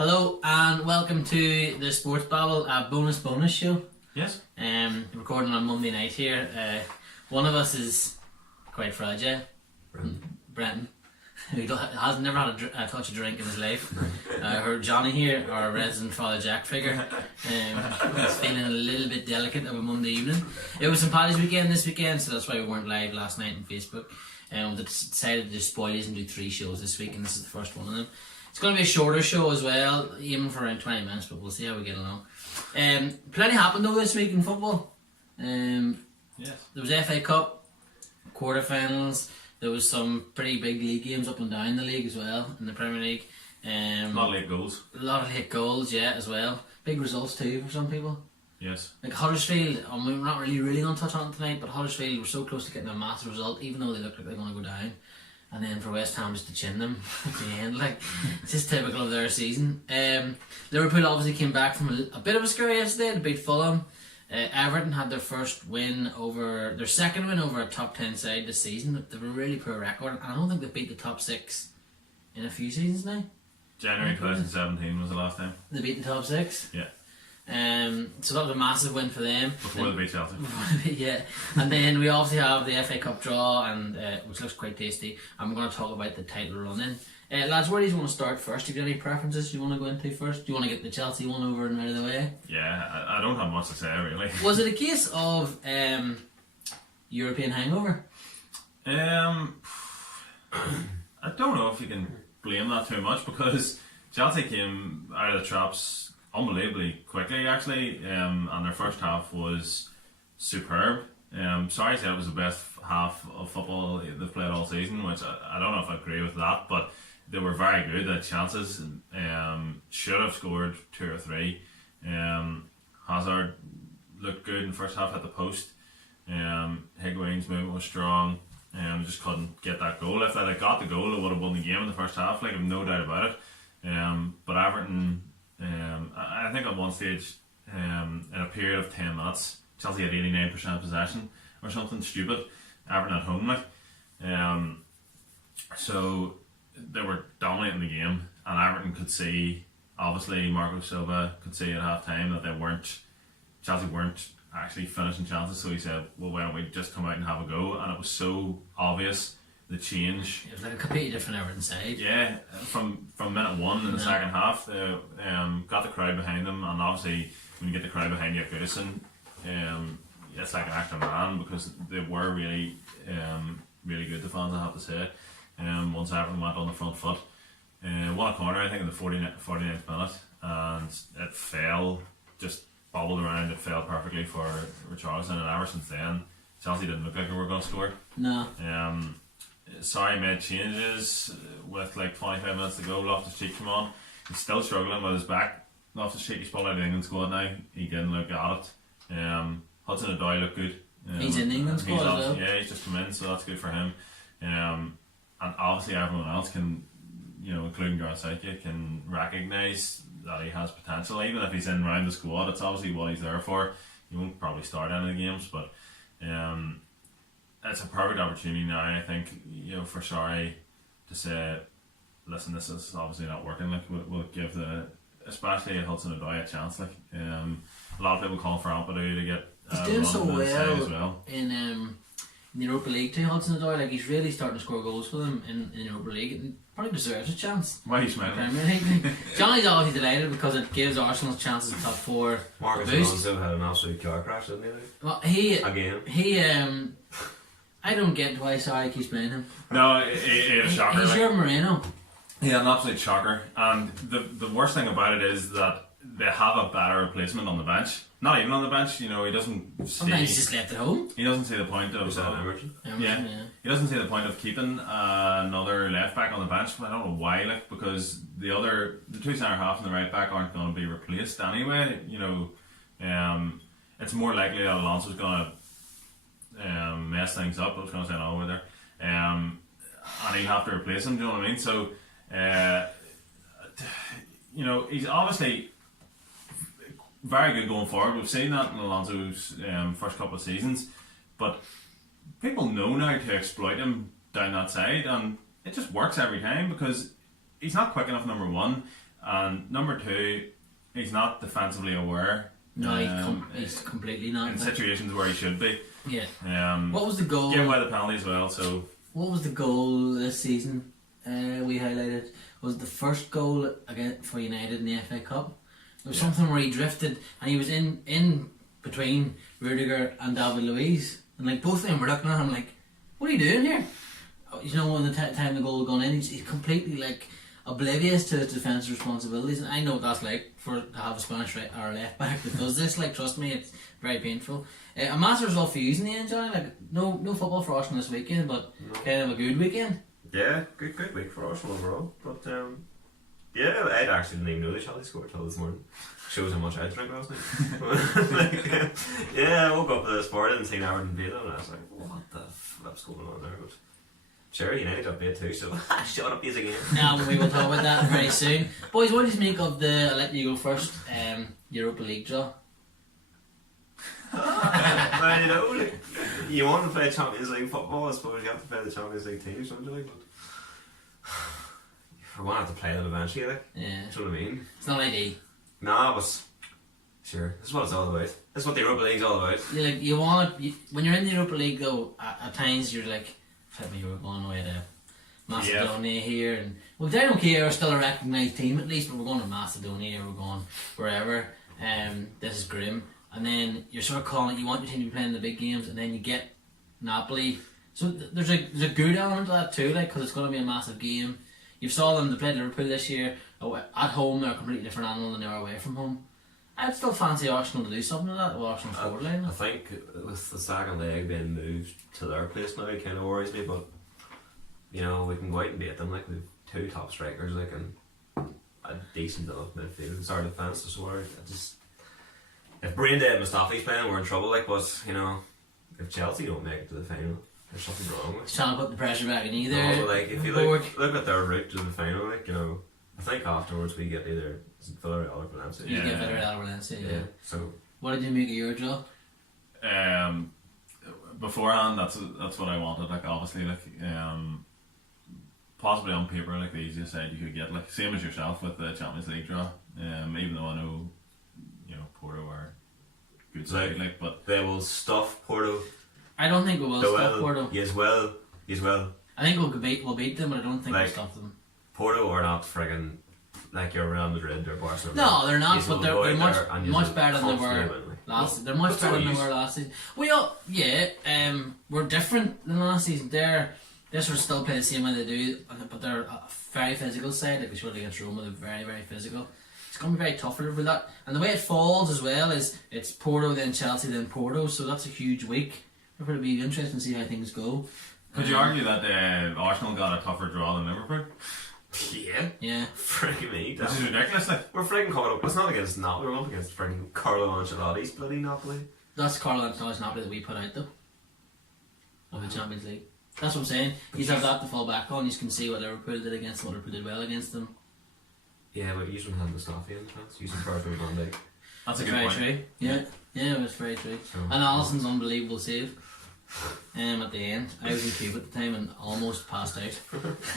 Hello and welcome to the Sports Babble, a bonus show. Yes. Recording on Monday night here. One of us is quite fragile. Brent. Who has never had a touch of drink in his life. Heard Johnny here, our resident Father Jack figure, is feeling a little bit delicate of a Monday evening. It was St. Paddy's weekend this weekend, so that's why we weren't live last night on Facebook. We decided to just spoil these and do 3 shows this week, and this is the first one of them. It's going to be a shorter show as well, aiming for around 20 minutes, but we'll see how we get along. Plenty happened though this week in football. Yes. There was FA Cup, quarterfinals. There was some pretty big league games up and down the league as well, in the Premier League. A lot of late goals. A lot of late goals, yeah, as well. Big results too for some people. Yes. Like Huddersfield, we're not really going to touch on it tonight, but Huddersfield were so close to getting a massive result, even though they look like they're going to go down. And then for West Ham just to chin them at the end, like, it's just typical of their season. Liverpool obviously came back from a bit of a scare yesterday to beat Fulham. Everton had their second win over a top 10 side this season. They have a really poor record, and I don't think they beat the top 6 in a few seasons now. January 2017 was the last time. They beat the top 6? Yeah. So that was a massive win for them. Before they beat Chelsea. Yeah. And then we obviously have the FA Cup draw, and which looks quite tasty. And we're going to talk about the title run-in. Lads, where do you want to start first? Have you got any preferences you want to go into first? Do you want to get the Chelsea one over and out of the way? Yeah, I don't have much to say really. Was it a case of European hangover? I don't know if you can blame that too much, because Chelsea came out of the traps unbelievably quickly actually, and their first half was superb. Sorry to say it was the best half of football they've played all season, which I don't know if I agree with that, but they were very good. They had chances, should have scored 2 or 3. Hazard looked good in the first half at the post. Higuain's movement was strong. Just couldn't get that goal. If they had got the goal, they would have won the game in the first half, like, I've no doubt about it. But Everton, I think at one stage, in a period of 10 minutes, Chelsea had 89% possession or something stupid. Everton at home, like. So they were dominating the game, and Everton could see, obviously Marco Silva could see at half time that Chelsea weren't actually finishing chances, so he said, well, why don't we just come out and have a go? And it was so obvious, the change. It was like a completely different Everton side. Yeah, from minute 1 in the second half, they got the crowd behind them, and obviously when you get the crowd behind you at Goodison, it's like an extra man, because they were really good, the fans, I have to say. Once Everton went on the front foot, won a corner I think in the 49th minute, and it fell, just bobbled around, it fell perfectly for Richarlison, and ever since then Chelsea didn't look like they were going to score. No. Sorry made changes with like 25 minutes to go. Loftus-Cheek came on, he's still struggling with his back. Loftus-Cheek, he's pulled out of the England squad now, he didn't look at it. Hudson-Odoi looked good. He's in the England squad as well. Yeah, he's just come in, so that's good for him. And obviously everyone else can, including Gareth Southgate, can recognise that he has potential. Even if he's in round the squad, it's obviously what he's there for. He won't probably start any of the games, but it's a perfect opportunity now, I think, for Sarri to say, listen, this is obviously not working. Like, we'll give especially Hudson-Odoi a chance. Like, a lot of people call for Ampadu to get. He's doing so well in the Europa League too, Hudson-Odoi. Like, he's really starting to score goals for them in the Europa League, and probably deserves a chance. Why are you smiling? Johnny's obviously delighted because it gives Arsenal chances in top 4. Marcus Alonso had an absolute car crash, didn't he? Well, Again. I don't get why Sarri keeps playing him. No, it is a shocker. He's your Moreno. Yeah, an absolute shocker. And the worst thing about it is that they have a better replacement on the bench. Not even on the bench, he doesn't see. Sometimes he's just left at home. He doesn't see the point of. Emerson? Yeah. He doesn't see the point of keeping another left back on the bench. I don't know why, because the 2 centre half and the right back aren't going to be replaced anyway. It's more likely that Alonso's going to mess things up. I was going to say an over there, and he'll have to replace him. Do you know what I mean? So, he's obviously very good going forward. We've seen that in Alonso's first couple of seasons, but people know now to exploit him down that side, and it just works every time because he's not quick enough, number one, And number 2, he's not defensively aware. No, he's completely not. In situations where he should be. Yeah. What was the goal? Gave away the penalty as well, so... What was the goal this season we highlighted? Was the first goal again for United in the FA Cup? It was something where he drifted and he was in between Rudiger and David Luiz. And like both of them were looking at him like, what are you doing here? You know, when the time the goal had gone in, he's completely like oblivious to his defensive responsibilities. And I know what that's like to have a Spanish right or left back that does this. Like, trust me, it's very painful. A massive result for you in the end, Johnny. Like, no football for Arsenal this weekend, but kind of a good weekend. Yeah, good week for Arsenal overall. But yeah, I actually didn't even know they Chelsea scored till this morning. Shows how much I drank last night. Yeah, I woke up this morning and seen Everton beat them, and I was like, what the flip's going on there? But sure, United got beat too, so shut up, again. Now we will talk about that very soon. Boys, what did you make of I'll let you go first, Europa League draw? Well, you know, like, you want to play Champions League football, I suppose you have to play the Champions League teams, don't you? Like, but we're going to have to play them eventually, like. Yeah. Do you know what I mean? It's not ideal. Nah, but sure, this is what it's all about. This is what the Europa League's all about. Yeah, like you want when you're in the Europa League though, at times you're like, flip me, you were going away to Macedonia here, and well, they don't care. We're still a recognised team at least, but we're going to Macedonia, we're going wherever. This is grim. And then you're sort of calling it, you want your team to be playing the big games, and then you get Napoli. So there's a good element to that too, like, because it's going to be a massive game. You saw them, they played Liverpool this year. At home, they're a completely different animal than they are away from home. I'd still fancy Arsenal to do something like that, with Arsenal forward line. I think with the second leg being moved to their place now, it kind of worries me, but you know, we can go out and beat them. Like, we've 2 top strikers, like, and a decent enough midfield. It's our defence as well. If Brent and Mustafi's playing, we're in trouble, like, but you know, if Chelsea don't make it to the final, there's something wrong with it. Trying to put the pressure back in either. No, like, if you look at their route to the final, like, you know, I think afterwards we get either Villarreal or Valencia. You get Villarreal or Valencia, yeah. So, what did you make of your draw? Beforehand, that's what I wanted. Like, obviously, like, possibly on paper, like the easiest side you could get, like same as yourself with the Champions League draw. Even though I know, you know, Porto are good side, like, but they will stuff Porto. I don't think we will stuff Porto. Yes, well. I think we'll beat them, but I don't think we'll stuff them. Porto are not friggin' like your Real Madrid or Barcelona. No, they're not, but they're much better than they were last season. They're much better than they were last season. We're different than last season. They're sort of still play the same way they do, but they're a very physical side. Like we showed against Roma, they're very, very physical. It's going to be very tough for Liverpool. That, and the way it falls as well is it's Porto, then Chelsea, then Porto. So that's a huge week. It'll be interesting to see how things go. Could you argue that Arsenal got a tougher draw than Liverpool? Yeah. Friggin' me. This is ridiculous. Like, we're friggin' coming up. It's not against Napoli. We're up against friggin' Carlo Ancelotti's bloody Napoli. That's Carlo Ancelotti's Napoli that we put out though. Of the Champions League. That's what I'm saying. You have that to fall back on. You can see what Liverpool did against them, what Liverpool did well against them. Yeah, but you don't have Mustafi in France. Using Virgil van Dijk. That's a good very point. True. Yeah, it was very true. So, and Alisson's unbelievable save. At the end, I was in Cuba at the time and almost passed out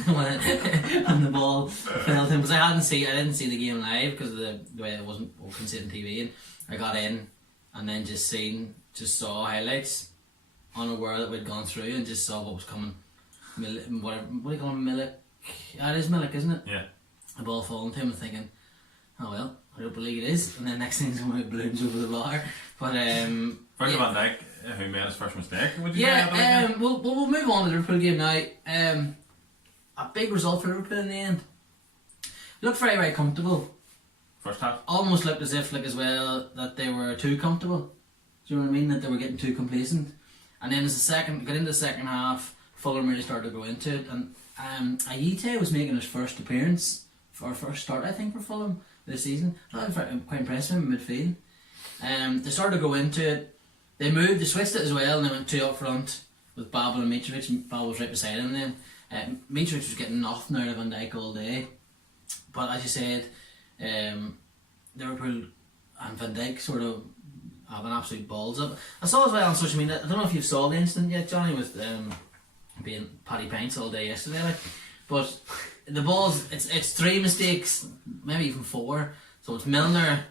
and the ball fell to him because I didn't see the game live because of the way I couldn't see it on TV, and I got in and then just saw highlights, unaware that we'd gone through, and just saw what was coming. What do you call him, Milik? It is Milik, isn't it? Yeah. The ball falling to him and thinking, oh well, I don't believe it is, and then next thing somebody balloons over the bar. But Virgil van Dijk, who made his first mistake, would you say? We'll move on to the Liverpool game now. A big result for Liverpool in the end. Looked very, very comfortable. First half? Almost looked as if, that they were too comfortable. Do you know what I mean? That they were getting too complacent. And then as got into the second half, Fulham really started to go into it. And Ayite was making his first appearance, or first start, I think, for Fulham this season. I was quite impressed with him in midfield. They started to go into it. They switched it as well, and they went 2 up front with Babel and Mitrovic. Babel was right beside him then. Mitrovic was getting nothing out of Van Dijk all day. But as you said, Liverpool and Van Dijk sort of have an absolute balls up. I saw as well on social media, I don't know if you saw the incident yet, Johnny, with being Paddy Pints all day yesterday, but the balls, it's 3 mistakes, maybe even 4. So it's Milner,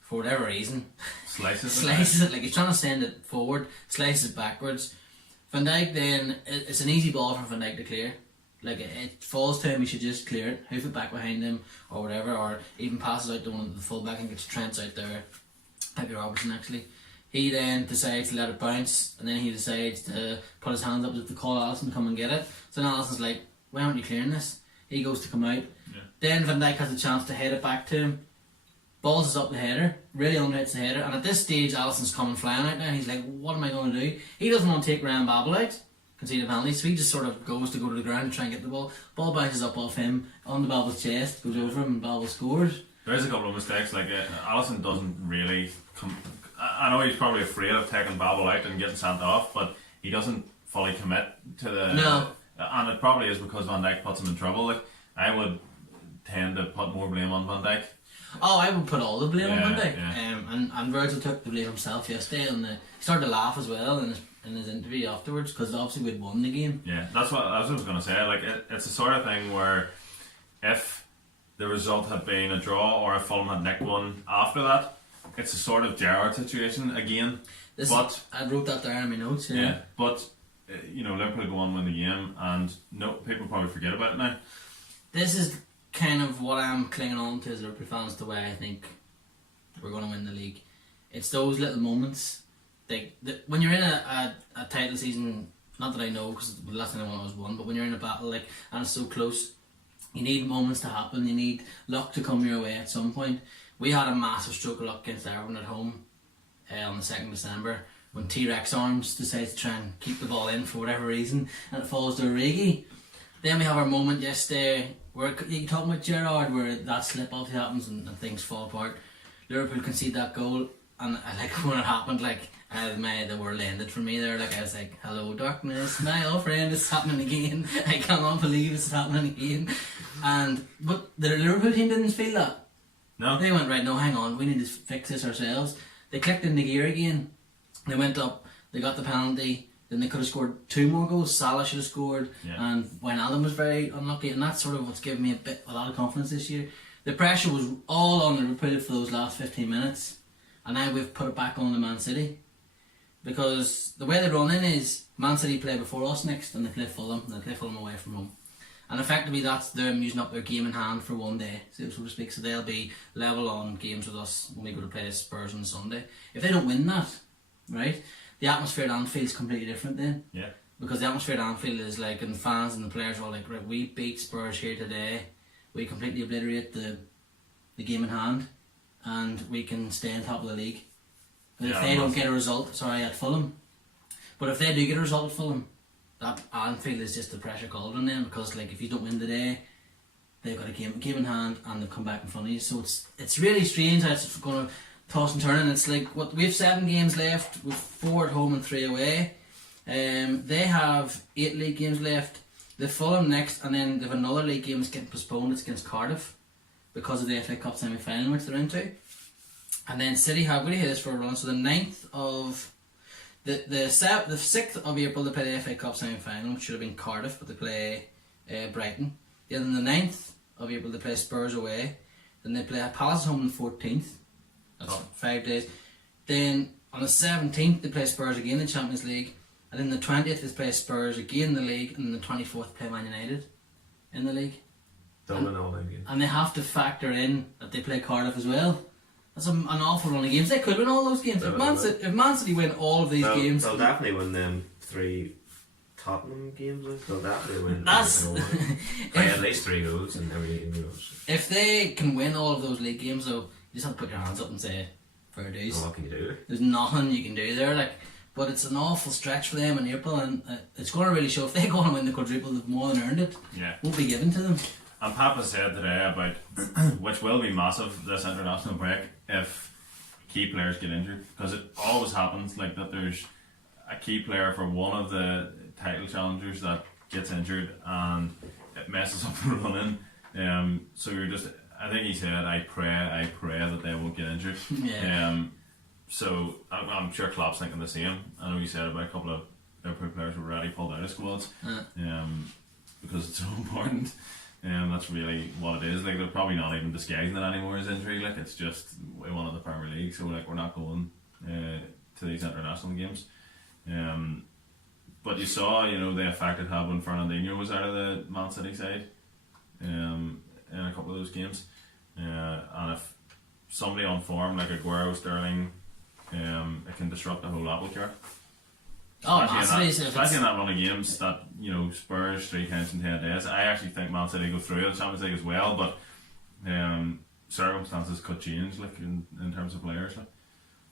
for whatever reason, slices it, like he's trying to send it forward, slices it backwards. Van Dijk then, it's an easy ball for Van Dijk to clear. Like it falls to him, he should just clear it, hoof it back behind him or whatever, or even passes out to one of the full back and gets Trent's out there. Maybe Robertson actually. He then decides to let it bounce, and then he decides to put his hands up to call Alisson to come and get it. So now Alisson's like, why aren't you clearing this? He goes to come out. Yeah. Then Van Dijk has a chance to head it back to him. Balls is up the header, really underhits the header, and at this stage Alisson's coming flying out now, and he's like, what am I going to do? He doesn't want to take Ryan Babel out, concede a penalty, so he just sort of goes to go to the ground and try and get the ball. Ball bounces up off him, on the Babel's chest, goes over him, and Babel scores. There is a couple of mistakes, like Alisson doesn't really I know he's probably afraid of taking Babel out and getting sent off, but he doesn't fully commit to the... No. And it probably is because Van Dijk puts him in trouble. Like, I would tend to put more blame on Van Dijk. Oh, I would put all the blame on Van Dijk. Yeah. And Virgil took the blame himself yesterday, and he started to laugh as well in his interview afterwards, because obviously we'd won the game. Yeah, that's what I was going to say. Like, it's the sort of thing where if the result had been a draw or if Fulham had nicked one after that, it's a sort of Gerrard situation again. I wrote that there in my notes. Yeah, but Liverpool go on and win the game, and people probably forget about it now. This is kind of what I'm clinging on to as Liverpool fans, the way I think we're going to win the league. It's those little moments. When you're in a title season, not that I know because the last time I won was one, but when you're in a battle and it's so close, you need moments to happen. You need luck to come your way at some point. We had a massive stroke of luck against Everton at home on the 2nd of December when T-Rex Arms decides to try and keep the ball in for whatever reason, and it falls to Origi. Then we have our moment yesterday where you talking about Gerrard, where that slip off happens and things fall apart. Liverpool concede that goal, and when it happened, the world ended for me there. I was like, hello darkness, my old friend, it's happening again. I cannot believe it's happening again. But the Liverpool team didn't feel that. No. They went, right, no, hang on, we need to fix this ourselves. They clicked into gear again. They went up, they got the penalty, then they could have scored 2 more goals. Salah should have scored, and Wijnaldum was very unlucky, and that's sort of what's given me a lot of confidence this year. The pressure was all on Liverpool for those last 15 minutes, and now we've put it back on to Man City. Because the way they're running is Man City play before us next, and they play Fulham, and they play Fulham away from home. And effectively that's them using up their game in hand for one day, so to speak. So they'll be level on games with us when we go to play Spurs on Sunday. If they don't win that, right, the atmosphere at Anfield is completely different then. Yeah. Because the atmosphere at Anfield is like, and the fans and the players are all like, right, we beat Spurs here today, we completely obliterate the game in hand, and we can stay on top of the league. But if they don't get a result, at Fulham, but if they do get a result at Fulham, that Anfield is just the pressure cauldron then, because if you don't win today, they've got a game in hand and they've come back in front of you. So it's really strange how it's going to toss and turn. And it's we have 7 games left, with 4 at home and 3 away. They have 8 league games left. The Fulham next, and then they have another league game that's getting postponed. It's against Cardiff because of the FA Cup semi-final, which they're into. And then City have, what do you hear this for a run? So the 9th of the 6th of April they play the FA Cup semi-final, which should have been Cardiff, but they play Brighton. Then on the 9th of April they play Spurs away. Then they play Palace home on the 14th. That's 5 days. Then on the 17th they play Spurs again in the Champions League. And then the 20th they play Spurs again in the league. And then the 24th they play Man United in the league. And they have to factor in that they play Cardiff as well. That's an awful run of games. They could win all those games. If Man City win all of these games, they'll definitely win them 3 Tottenham games. They'll definitely win. At least 3 goals in every 8 goals. If they can win all of those league games, though, you just have to put your hands up and say, fair dues. What can you do? There's nothing you can do there. But it's an awful stretch for them in April, and it's going to really show. If they go on and win the quadruple, they've more than earned it. Yeah. Won't be given to them. And Papa said today about, which will be massive this international break, if key players get injured, because it always happens that there's a key player for one of the title challengers that gets injured and it messes up the running. So you're just, I think he said, I pray that they won't get injured. Yeah. So I'm sure Klopp's thinking the same. I know he said about a couple of Liverpool players were already pulled out of squads, because it's so important. That's really what it is. Like they're probably not even disguising it anymore as injury. Like it's just we won the Premier League, so like we're not going to these international games. But you saw, the effect it had when Fernandinho was out of the Man City side in a couple of those games. And if somebody on form like Aguero, Sterling, it can disrupt the whole apple cart. Especially in that run of games that Spurs 3 times in 10 days. I actually think Man City go through the Champions League as well, but circumstances could change like in terms of players. Like.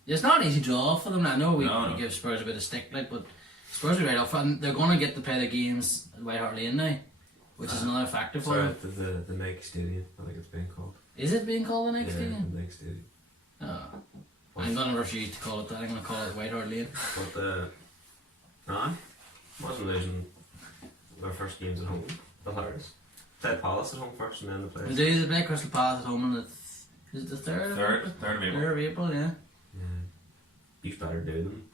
It's not an easy draw for them. I know we give Spurs a bit of stick, like, but Spurs are right off, and they're going to get to play the games at White Hart Lane now, which is another factor for them. The Nike Stadium, I think it's being called. Is it being called the Nike Stadium? The Nike Stadium. Oh. I'm going to refuse to call it that. I'm going to call it White Hart Lane. But wasn't losing their first games at home. Hilarious. Played Palace at home first and then the place. They play Crystal Palace at home and is it the 3rd? 3rd of April. 3rd of April, yeah. He's better do them.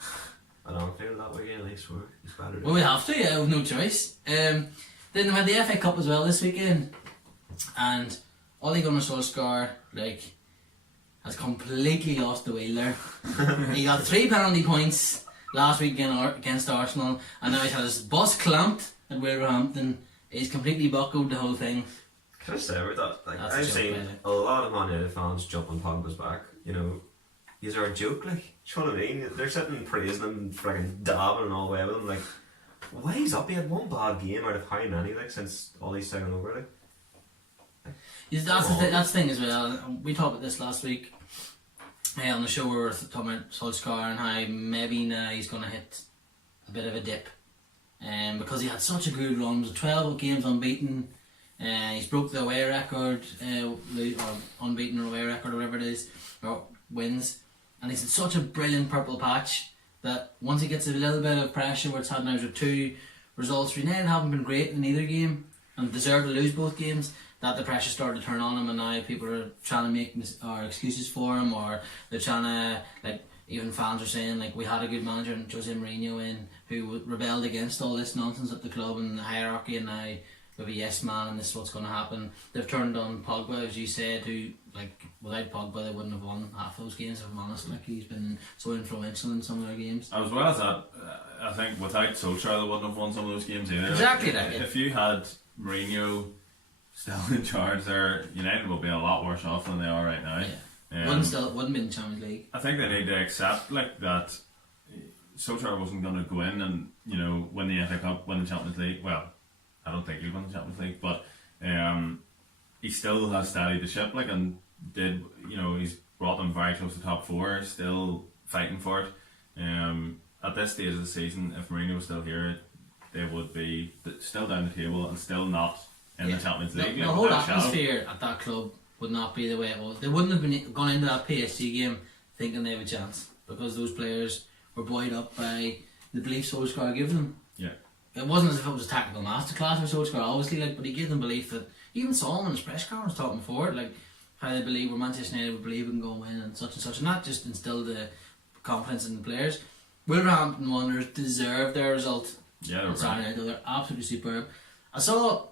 I don't feel that way again, I swear. He's better do Well, we have to, yeah, we've no choice. Then we had the FA Cup as well this weekend, and Ole Gunnar Solskjaer, has completely lost the wheel there. He got 3 penalty points last week against Arsenal, and now he's had his bus clamped at Wolverhampton. He's completely buckled the whole thing. Can I say about that? Like, That's I've seen a lot of Man United fans jump on Pogba's back. These are a joke, like, you know what I mean? They're sitting praising him and freaking dabbing and all the way with him, like, why he's up? He had one bad game out of how many, like, since Ollie's taken over, like. That's the thing as well. We talked about this last week on the show. We were talking about Solskjaer and how maybe now he's going to hit a bit of a dip, because he had such a good run. He was 12 games unbeaten. He's broke the away record, or unbeaten away record, or whatever it is, or wins. And he's in such a brilliant purple patch that once he gets a little bit of pressure, where it's had now with 2 results, United haven't been great in either game and deserve to lose both games, that the pressure started to turn on him, and now people are trying to make excuses for him, or they're trying to, even fans are saying, we had a good manager in Jose Mourinho who rebelled against all this nonsense at the club and the hierarchy, and now with a yes man and this is what's going to happen. They've turned on Pogba, as you said, who, without Pogba they wouldn't have won half those games, if I'm honest. He's been so influential in some of their games. As well as that, I think without Solskjaer they wouldn't have won some of those games either. Exactly If you had Mourinho still in charge there, United will be a lot worse off than they are right now. Yeah. Wouldn't be in the Champions League. I think they need to accept that Solskjaer wasn't going to go in and win the FA Cup, win the Champions League. Well, I don't think he'll win the Champions League, but he still has steadied the ship, and did he's brought them very close to top 4, still fighting for it. At this stage of the season, if Mourinho was still here, they would be still down the table and still not in the Champions League. The whole atmosphere at that club would not be the way it was. They wouldn't have been gone into that PSG game thinking they have a chance, because those players were buoyed up by the belief Solskjaer gave them. Yeah. It wasn't as if it was a tactical masterclass for Solskjaer, obviously, but he gave them belief that, even saw him in his press conference talking before it, how they believe, where Manchester United would believe we can go and win and such, and that just instilled the confidence in the players. Wolverhampton Wanderers deserved their result. Yeah, they're absolutely superb. I saw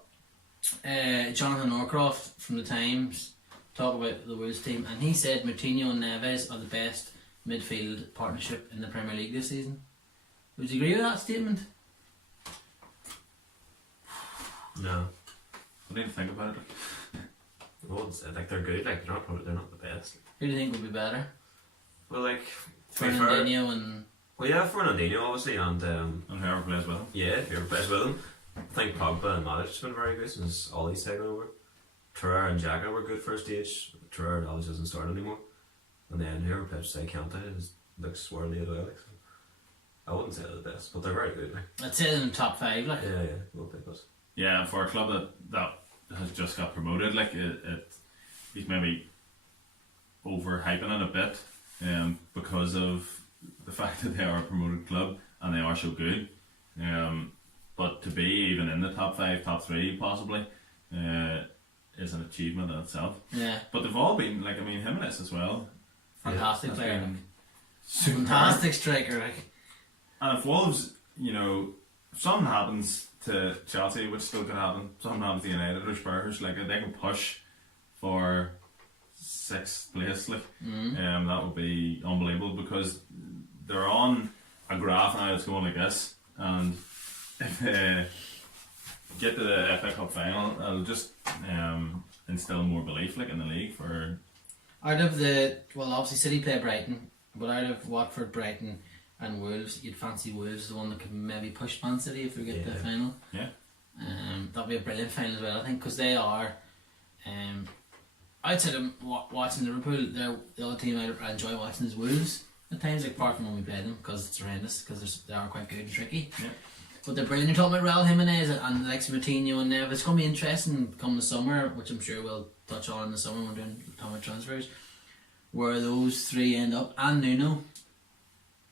Jonathan Norcroft from the Times talk about the Wolves team, and he said Moutinho and Neves are the best midfield partnership in the Premier League this season. Would you agree with that statement? No. I need to think about it. Well, they're good. They're not the best. Who do you think would be better? Well, Fernandinho and. Well, yeah, Fernandinho obviously, and whoever plays with him. Yeah, whoever plays with him. I think Pogba and Matic have been very good since Ollie's taken over. Torreira and Xhaka were good for a stage. Torreira obviously doesn't start anymore. And then whoever plays say Kante looks swirly as well. I wouldn't say they're the best, but they're very good. I'd say they're in the top 5. Yeah, we'll pick us. Yeah, and for a club that has just got promoted, he's maybe overhyping it a bit, because of the fact that they are a promoted club and they are so good. But to be even in the top 5, top 3 possibly, is an achievement in itself. Yeah. But they've all been, Jimenez as well. Fantastic player. Fantastic striker. And if Wolves, if something happens to Chelsea, which still could happen, something happens to United or Spurs, like if they can push for 6th place, like that would be unbelievable, because they're on a graph now that's going like this, and if they get to the FA Cup final, it'll just instill more belief like in the league. For out of obviously City play Brighton, but out of Watford, Brighton and Wolves, you'd fancy Wolves the one that could maybe push Man City if we get to the final. Yeah. That'd be a brilliant final as well, I think, because they are I'd say them watching Liverpool, they're the other team I enjoy watching is Wolves at times, like apart from when we play them, because it's horrendous, because they are quite good and tricky. Yeah. But they're brilliant. You're talking about Raul Jimenez and the likes of Coutinho and Neves. It's going to be interesting come the summer, which I'm sure we'll touch on in the summer when we're doing talking about transfers, where those three end up, and Nuno.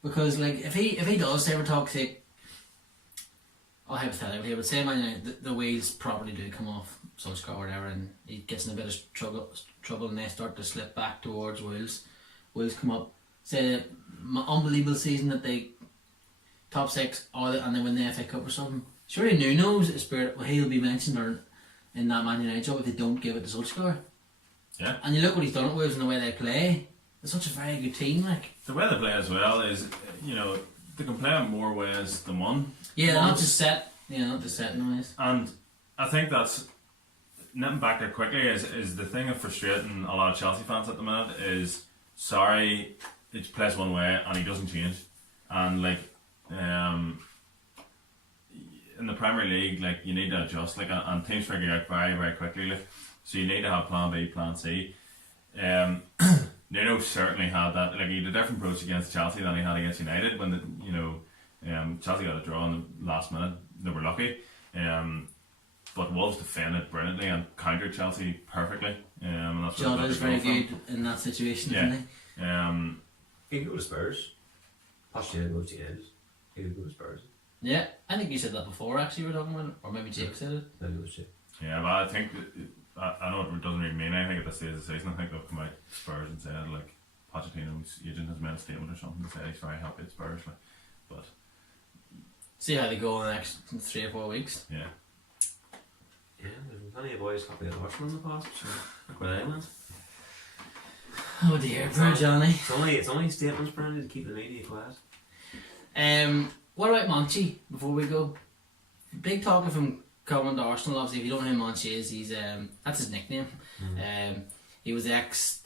Because like if he does say, we're talking, hypothetically, but say Man United, the wheels probably do come off Solskjaer or whatever, and he gets in a bit of trouble and they start to slip back towards Wolves. Wolves come up, say unbelievable season that they top 6 and they win the FA Cup or something. Surely Nuno's spirit, he'll be mentioned or in that Man United job if they don't give it to Solskjaer. Yeah. And you look what he's done at Wolves and the way they play. It's such a very good team, like. The way they play as well is, they can play in more ways than one. Yeah, they're not just set. Yeah, not just set in ways. And I think that's, netting back there quickly, is the thing of frustrating a lot of Chelsea fans at the minute is, sorry, it plays one way and he doesn't change. And like, in the Premier League, like, you need to adjust, like, and teams figure it out very, very quickly, like, so you need to have plan B, plan C. Nuno certainly had that. Like, he had a different approach against Chelsea than he had against United when Chelsea got a draw in the last minute. They were lucky, but Wolves defended brilliantly and countered Chelsea perfectly. And that's Jota is very good in that situation, isn't he? He could go to Spurs. Pochettino goes to United. He could go to Spurs. Yeah, I think you said that before. Actually, we were talking about it, or maybe Jake said it. Maybe it was Jake. Yeah, but I think I know it doesn't really mean anything at this stage of the season. I think they'll come out Spurs and say like Pochettino's agent has made a statement or something to say he's very happy at Spurs, like, but see how they go in the next 3 or 4 weeks. Yeah. Yeah, there's been plenty of boys happy at Arsenal in the past, so look where they went. Oh dear, poor Johnny. It's only statements, Brent, to keep the media quiet. What about Monchi? Before we go, big talk of him coming to Arsenal. Obviously, if you don't know who Monchi is, he's that's his nickname. He was the ex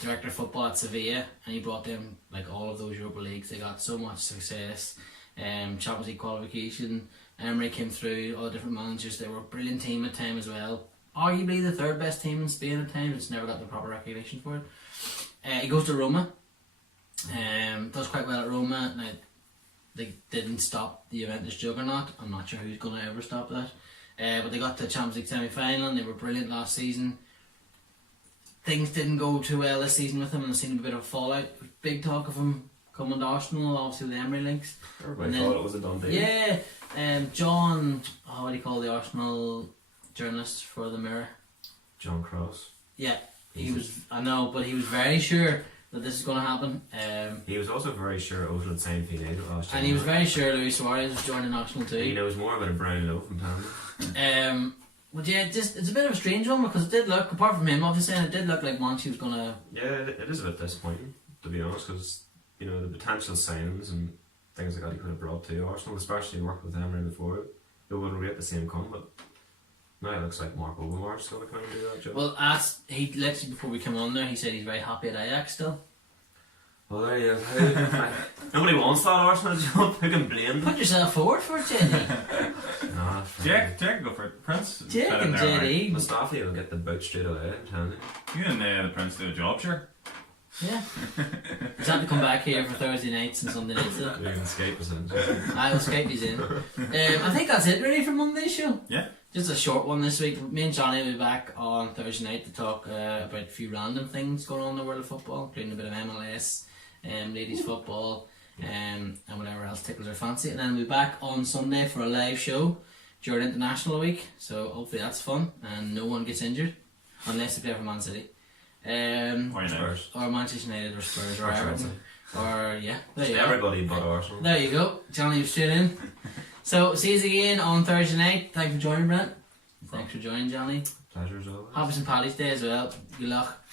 director of football at Sevilla, and he brought them like all of those Europa Leagues. They got so much success. Champions League qualification. Emery came through, all different managers. They were a brilliant team at time as well. Arguably the 3rd best team in Spain at times. It's never got the proper recognition for it. He goes to Roma. Does quite well at Roma. Now, they didn't stop the Juventus juggernaut. I'm not sure who's going to ever stop that. But they got to the Champions League semi-final and they were brilliant last season. Things didn't go too well this season with him, and there seemed a bit of a fallout. Big talk of him coming to Arsenal, obviously with the Emery links. Everybody thought it was a done deal. Yeah, John, what do you call the Arsenal journalist for the Mirror? John Cross. Yeah, he was. I know, but he was very sure that this is going to happen. He was also very sure Ozil had signed for United last year. And he was very sure Luis Suarez was joining Arsenal too. He knows more about a brown loaf than Panda. But yeah, it's a bit of a strange one because it did look, apart from him obviously, it did look like Monchi was going to... Yeah, it is a bit disappointing, to be honest, because the potential signings and things like that he could have brought to Arsenal, especially worked with Emery before, it would have rate the same come, but now it looks like Mark Overmars going to come and do that job. Well, he literally before we came on there, he said he's very happy at Ajax still. Well, there you go. Nobody wants that Arsenal job. Who can blame them? Put yourself forward for it, Jenny. Nah, Jake, go for it. Prince. Jake and JD. Mustafi will get the boot straight away, I'm telling you. You and the Prince do a job, sure. Yeah. He's had to come back here for Thursday nights and Sunday nights. So. We can escape us in. I will escape he's in. I think that's it really for Monday's show. Yeah. Just a short one this week. Me and Johnny will be back on Thursday night to talk about a few random things going on in the world of football, including a bit of MLS, ladies football, and whatever else tickles our fancy. And then we'll be back on Sunday for a live show during International Week. So hopefully that's fun and no one gets injured, unless they play for Man City. Or Spurs. Or Manchester United or Spurs or Everton. Or yeah, there you go. Everybody but Arsenal. There you go. Johnny was straight in. So, see you again on Thursday night. Thanks for joining, Brent. Thanks for joining, Johnny. Pleasure as always. Happy St. Paddy's Day as well. Good luck.